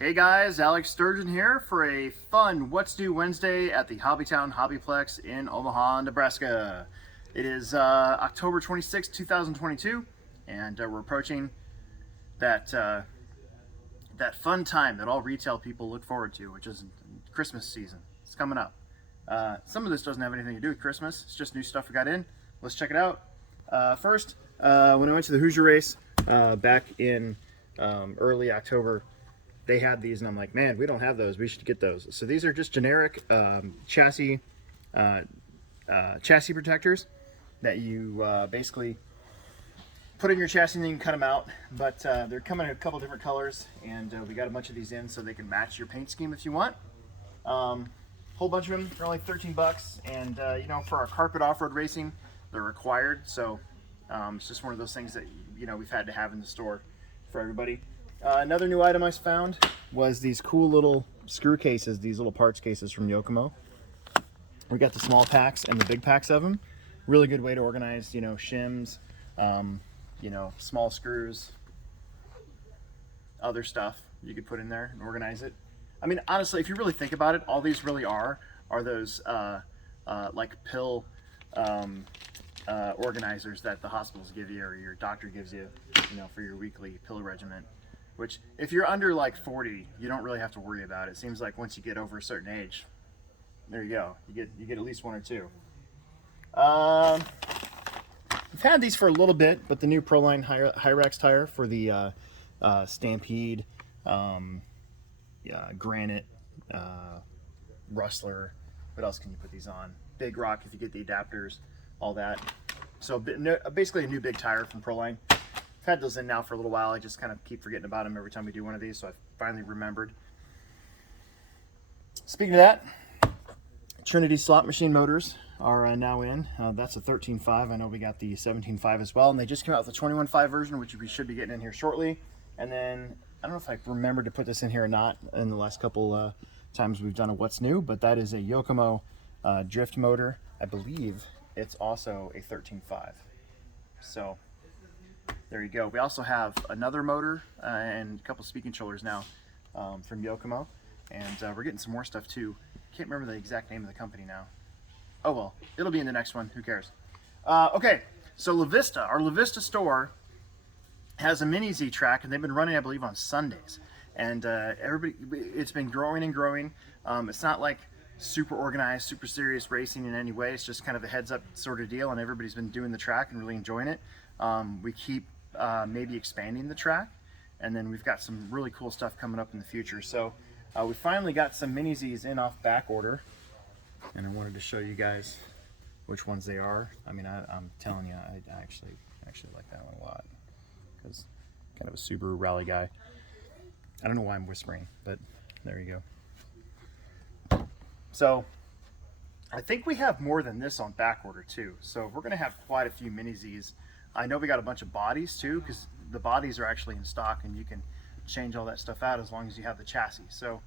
Hey guys, Alex Sturgeon here for a fun What's New Wednesday at the HobbyTown HobbyPlex in Omaha, Nebraska. It is October 26, 2022, and we're approaching that that fun time that all retail people look forward to, which is Christmas season. It's coming up. Some of this doesn't have anything to do with Christmas. It's just new stuff we got in. Let's check it out. First, when I went to the Hoosier race back in early October, they had these, and I'm like, man, we don't have those. We should get those. So these are just generic chassis protectors that you basically put in your chassis and then you can cut them out. But they're coming in a couple different colors, and we got a bunch of these in so they can match your paint scheme if you want. Whole bunch of them for only 13 bucks, and you know, for our carpet off-road racing, they're required. So it's just one of those things that we've had to have in the store for everybody. Another new item I found was these cool little screw cases, these little parts cases from Yokomo. We got the small packs and the big packs of them. Really good way to organize, shims, small screws, other stuff you could put in there and organize it. I mean, honestly, if you really think about it, all these really are those like pill organizers that the hospitals give you or your doctor gives you, for your weekly pill regimen. Which, if you're under like 40, you don't really have to worry about. It seems like once you get over a certain age, there you go. You get at least one or two. We've had these for a little bit, but the new Proline Hyrax tire for the Stampede, Granite, Rustler. What else can you put these on? Big Rock if you get the adapters, all that. So basically a new big tire from Proline. I've had those in now for a little while. I just kind of keep forgetting about them every time we do one of these, so I finally remembered. Speaking of that, Trinity slot machine motors are now in. That's a 13.5. I know we got the 17.5 as well, and they just came out with the 21.5 version, which we should be getting in here shortly. And then, I don't know if I remembered to put this in here or not in the last couple times we've done a What's New, but that is a Yokomo drift motor. I believe it's also a 13.5. So there you go. We also have another motor and a couple speed controllers now from Yokomo, and we're getting some more stuff too. Can't remember the exact name of the company now. Oh well, it'll be in the next one. Who cares? Okay, so La Vista, our La Vista store has a mini Z track, and they've been running, I believe, on Sundays. And it's been growing and growing. It's not like super organized, super serious racing in any way. It's just kind of a heads up sort of deal, and everybody's been doing the track and really enjoying it. We keep maybe expanding the track, and then we've got some really cool stuff coming up in the future. So we finally got some mini Z's in off back order, and I wanted to show you guys which ones they are. I mean, I'm telling you, I actually like that one a lot, because kind of a Subaru rally guy. I don't know why I'm whispering, but there you go. So I think we have more than this on back order too. So we're gonna have quite a few mini Z's. I know we got a bunch of bodies too, because the bodies are actually in stock, and you can change all that stuff out as long as you have the chassis. So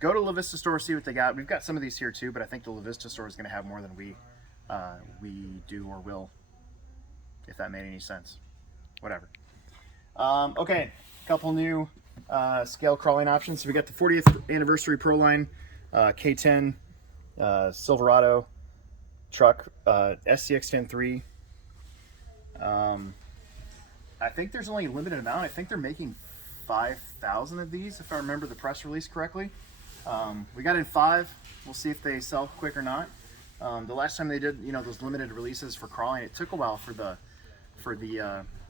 go to La Vista store, see what they got. We've got some of these here too, but I think the La Vista store is going to have more than we do or will, if that made any sense. Whatever. Okay, a couple new scale crawling options. So we got the 40th anniversary Proline K10 Silverado truck, SCX 10.3. I think there's only a limited amount. I think they're making 5,000 of these, if I remember the press release correctly. We got in 5. We'll see if they sell quick or not. The last time they did, those limited releases for crawling, it took a while for the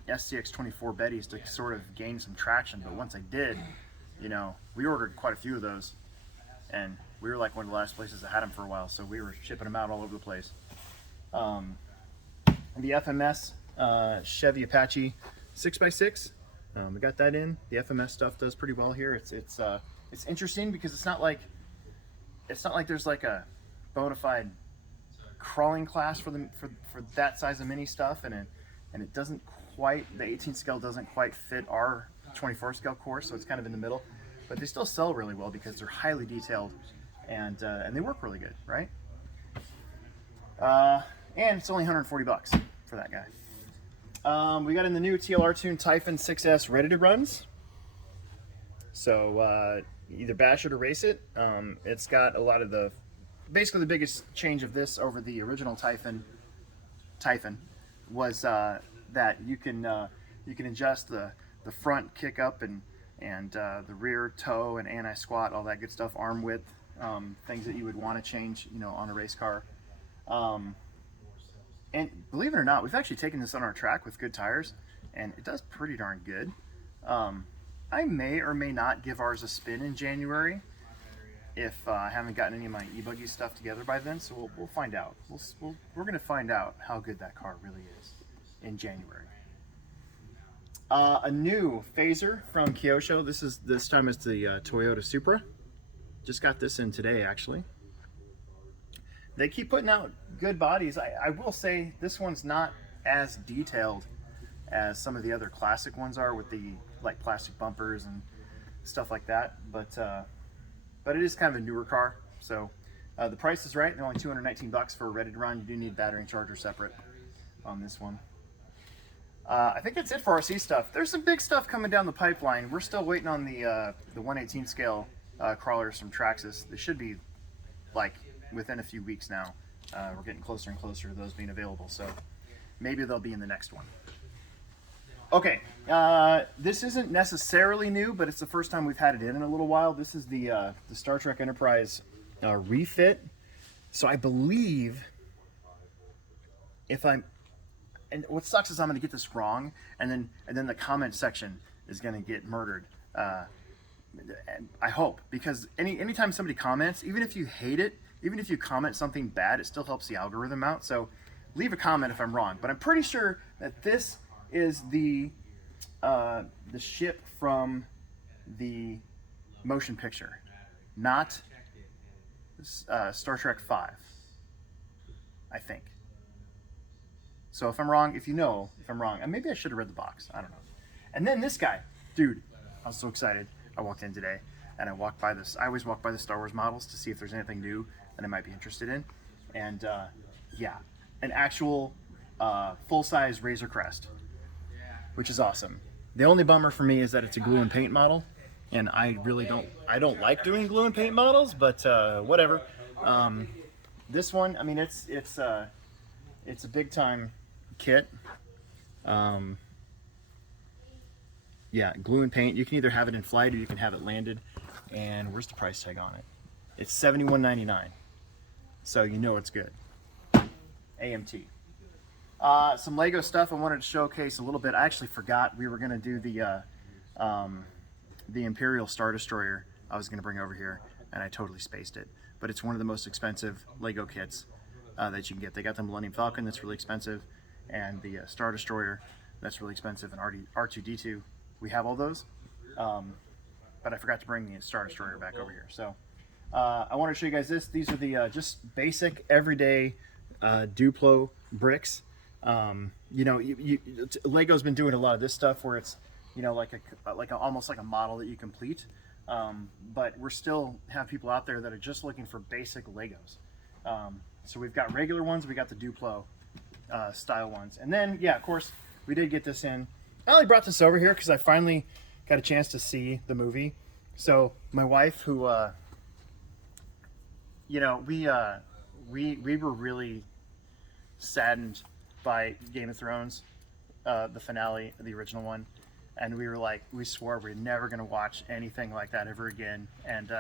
SCX 24 Bettys to sort of gain some traction. But once they did, we ordered quite a few of those, and we were like one of the last places that had them for a while, so we were shipping them out all over the place. The FMS Chevy Apache 6x6. We got that in. The FMS stuff does pretty well here. It's interesting because it's not like there's like a bona fide crawling class for that size of mini stuff, and it doesn't quite, the 18 scale doesn't quite fit our 24 scale course, so it's kind of in the middle. But they still sell really well because they're highly detailed, and they work really good, right? And it's only 140 bucks for that guy. We got in the new TLR Tune Typhon 6S ready to runs. So either bash it or race it. It's got a lot of basically the biggest change of this over the original Typhon was that you can adjust the front kick up and the rear toe and anti-squat, all that good stuff, arm width, things that you would want to change, on a race car. And believe it or not, we've actually taken this on our track with good tires, and it does pretty darn good. I may or may not give ours a spin in January if I haven't gotten any of my e-buggy stuff together by then, so we'll find out. We're going to find out how good that car really is in January. A new phaser from Kyosho. This time it's the Toyota Supra. Just got this in today, actually. They keep putting out good bodies. I will say this one's not as detailed as some of the other classic ones are, with the plastic bumpers and stuff like that. But it is kind of a newer car, so the price is right. They're only $219 for a ready to run. You do need battery and charger separate on this one. I think that's it for RC stuff. There's some big stuff coming down the pipeline. We're still waiting on the 1/18 scale crawlers from Traxxas. They should be within a few weeks now. We're getting closer and closer to those being available, so maybe they'll be in the next one. Okay, this isn't necessarily new, but it's the first time we've had it in a little while. This is the Star Trek Enterprise refit. So I believe, and what sucks is I'm going to get this wrong, and then the comment section is going to get murdered. I hope, because anytime somebody comments, even if you hate it, even if you comment something bad, it still helps the algorithm out. So leave a comment if I'm wrong. But I'm pretty sure that this is the ship from the motion picture, not Star Trek V, I think. So if I'm wrong, if I'm wrong, and maybe I should have read the box. I don't know. And then this guy, dude, I was so excited. I walked in today and I walked by this. I always walk by the Star Wars models to see if there's anything new that I might be interested in. And yeah, an actual full-size Razor Crest, which is awesome. The only bummer for me is that it's a glue and paint model, and I don't like doing glue and paint models, but whatever. This one, I mean, it's a big time kit. Yeah, glue and paint. You can either have it in flight or you can have it landed. And where's the price tag on it? It's $71.99. So you know it's good. AMT. Some Lego stuff I wanted to showcase a little bit. I actually forgot we were going to do the Imperial Star Destroyer I was going to bring over here, and I totally spaced it. But it's one of the most expensive Lego kits that you can get. They got the Millennium Falcon that's really expensive, and the Star Destroyer that's really expensive, and R2-D2. We have all those, but I forgot to bring the Star Destroyer back over here. So I want to show you guys this. These are the just basic everyday Duplo bricks. Lego's been doing a lot of this stuff where it's almost like a model that you complete, but we're still have people out there that are just looking for basic Legos. So we've got regular ones, we got the Duplo style ones, and then yeah, of course we did get this in. I only brought this over here because I finally got a chance to see the movie. So my wife, who we were really saddened by Game of Thrones, the finale, the original one, and we were like, we swore we're never going to watch anything like that ever again. And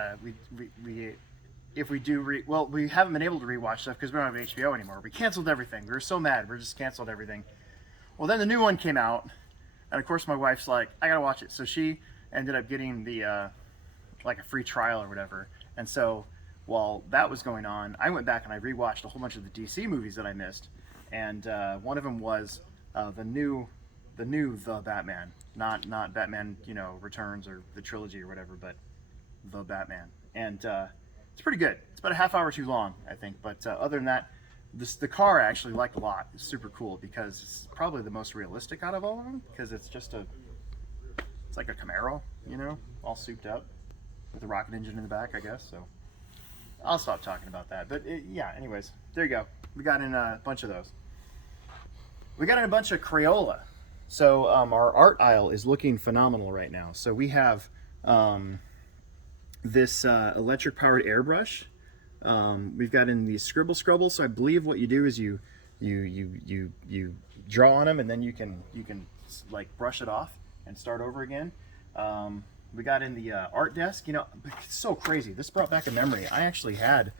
if we do, we haven't been able to rewatch stuff because we don't have HBO anymore. We canceled everything. We were so mad. We just canceled everything. Well, then the new one came out, and of course my wife's like, I gotta watch it. So she ended up getting the a free trial or whatever. And so while that was going on, I went back and I rewatched a whole bunch of the DC movies that I missed. And one of them was the new The Batman, not Batman, Returns or the trilogy or whatever, but The Batman. And it's pretty good. It's about a half hour too long, I think. But other than that, the car I actually liked a lot. It's super cool because it's probably the most realistic out of all of them, because it's like a Camaro, all souped up with a rocket engine in the back, I guess. So I'll stop talking about that. But yeah, anyways, there you go. We got in a bunch of those. We got in a bunch of Crayola. So our art aisle is looking phenomenal right now. So we have this electric powered airbrush. We've got in the Scribble Scrubble. So I believe what you do is you draw on them, and then you can like brush it off and start over again. We got in the art desk. You know, it's so crazy. This brought back a memory. I actually had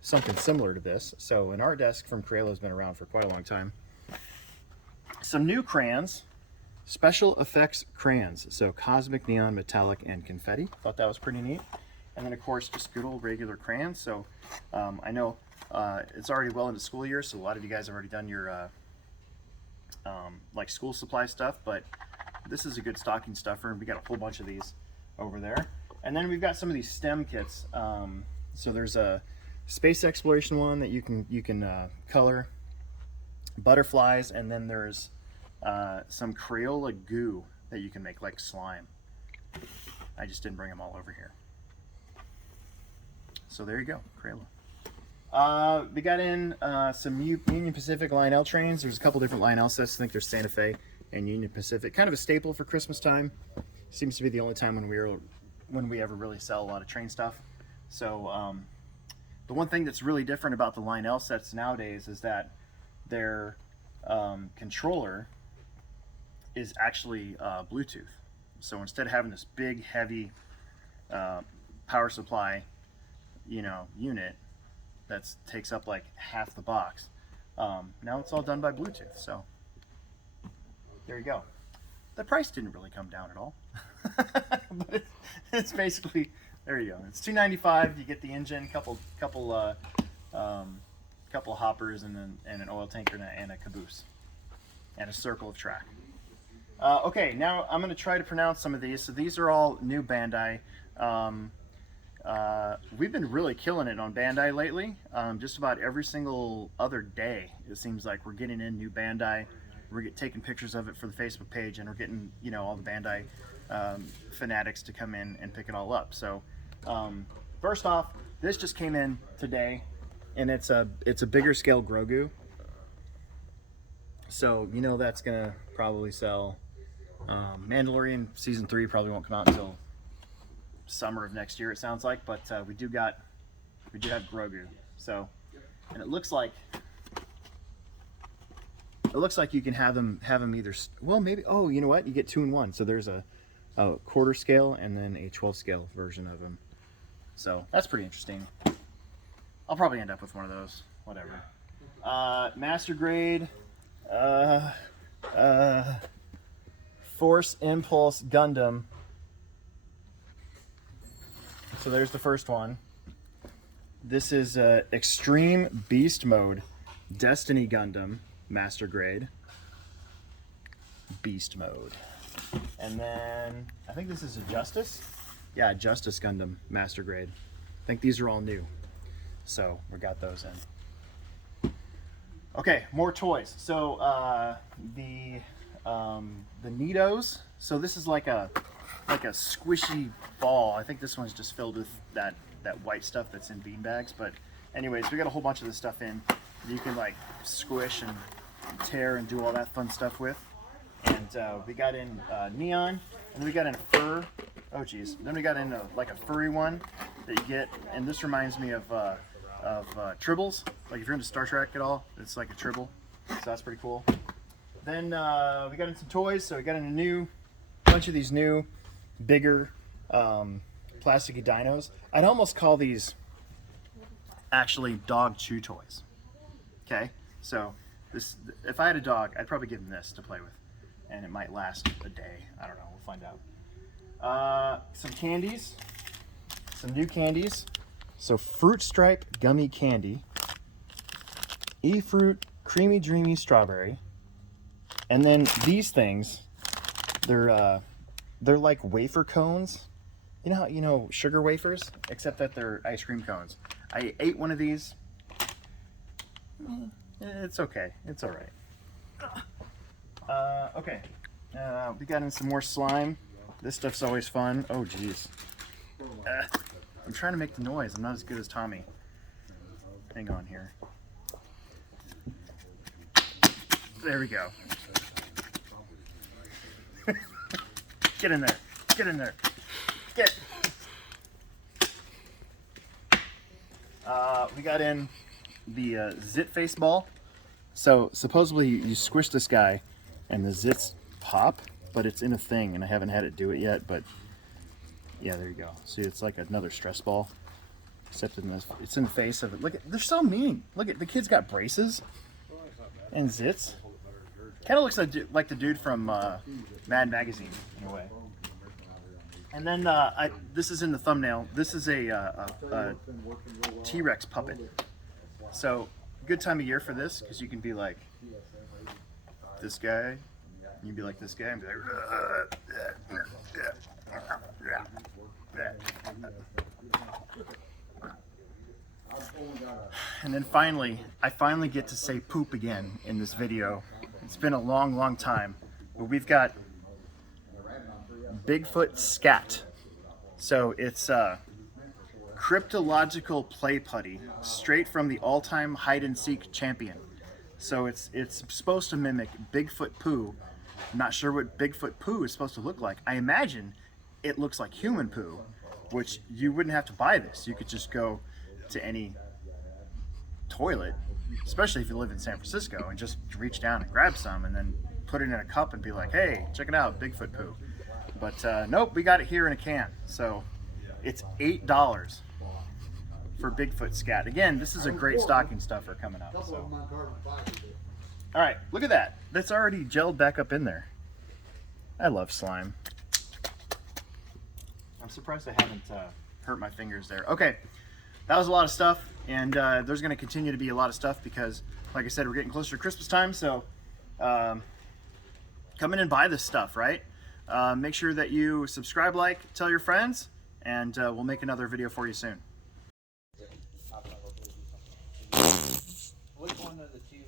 something similar to this. So an art desk from Crayola has been around for quite a long time. Some new crayons, special effects crayons. So cosmic, neon, metallic, and confetti. Thought that was pretty neat. And then of course just good old regular crayons. So I know it's already well into school year, so a lot of you guys have already done your like school supply stuff, but this is a good stocking stuffer, and we got a whole bunch of these over there. And then we've got some of these STEM kits. So there's a space exploration one that you can color, butterflies, and then there's some Crayola goo that you can make like slime. I just didn't bring them all over here. So there you go, Crayola. We got in some Union Pacific Lionel trains. There's a couple different Lionel sets. I think there's Santa Fe and Union Pacific. Kind of a staple for Christmas time. Seems to be the only time when we ever really sell a lot of train stuff. So the one thing that's really different about the Lionel sets nowadays is that their controller is actually Bluetooth. So instead of having this big, heavy power supply, you know, unit that takes up like half the box, now it's all done by Bluetooth. So there you go. The price didn't really come down at all, but it's basically, there you go. It's $295. You get the engine, couple hoppers, and an oil tanker and a caboose and a circle of track. Okay, now I'm going to try to pronounce some of these. So these are all new Bandai. We've been really killing it on Bandai lately. Just about every single other day, it seems like we're getting in new Bandai. We're taking pictures of it for the Facebook page, and we're getting, you know, all the Bandai fanatics to come in and pick it all up. So first off, this just came in today, and it's a bigger scale Grogu. So you know that's gonna probably sell. Mandalorian season 3 probably won't come out until summer of next year, it sounds like, but we do have Grogu. So, and it looks like you can have them either, well, maybe, oh, you know what, you get 2 in 1. So there's a quarter scale and then a 12 scale version of them. So that's pretty interesting. I'll probably end up with one of those, whatever. Master grade Force Impulse Gundam. So there's the first one. This is Extreme Beast Mode Destiny Gundam Master Grade Beast Mode. And then I think this is a Justice. Yeah, Justice Gundam Master Grade. I think these are all new. So we got those in. Okay, more toys. So the Neatos. So this is like a squishy ball. I think this one's just filled with that white stuff that's in bean bags. But anyways, we got a whole bunch of this stuff in. You can like squish and tear and do all that fun stuff with. And we got in neon, and then we got in a fur. Oh geez. Then we got in like a furry one that you get, and this reminds me of tribbles. Like if you're into Star Trek at all, it's like a tribble. So that's pretty cool. Then we got in some toys. So we got in a bunch of these new, bigger, plasticky dinos. I'd almost call these actually dog chew toys. Okay, so this, if I had a dog, I'd probably give him this to play with, and it might last a day. I don't know. We'll find out. Some candies, some new candies. So Fruit Stripe Gummy Candy, E-Fruit Creamy Dreamy Strawberry, and then these things, they're like wafer cones. You know sugar wafers, except that they're ice cream cones. I ate one of these. It's okay. It's all right. Okay. We got in some more slime. This stuff's always fun. Oh, geez. I'm trying to make the noise. I'm not as good as Tommy. Hang on here. There we go. Get in there. Get in there. basket. We got in the zit face ball. So supposedly you squish this guy and the zits pop, but it's in a thing and I haven't had it do it yet, but yeah, there you go. See, it's like another stress ball, except in this, it's in the face of it. Look at, they're so mean. Look at, the kid's got braces and zits. Kind of looks like the dude from Mad Magazine in a way. And then this is in the thumbnail. This is a T-Rex puppet. So good time of year for this because you can be like this guy, and you'd be like this guy, and be like, and then finally, I finally get to say poop again in this video. It's been a long, long time, but we've got Bigfoot Scat. So it's cryptological play putty, straight from the all-time hide-and-seek champion. So it's supposed to mimic Bigfoot poo. I'm not sure what Bigfoot poo is supposed to look like. I imagine it looks like human poo, which you wouldn't have to buy this. You could just go to any toilet, especially if you live in San Francisco, and just reach down and grab some and then put it in a cup and be like, hey, check it out, Bigfoot poo. But nope, we got it here in a can. So it's $8 for Bigfoot Scat. Again, this is a great stocking stuffer coming up. So. All right, look at that. That's already gelled back up in there. I love slime. I'm surprised I haven't hurt my fingers there. Okay, that was a lot of stuff, and there's going to continue to be a lot of stuff because, like I said, we're getting closer to Christmas time, so come in and buy this stuff, right? Make sure that you subscribe, like, tell your friends, and we'll make another video for you soon. Which one of the two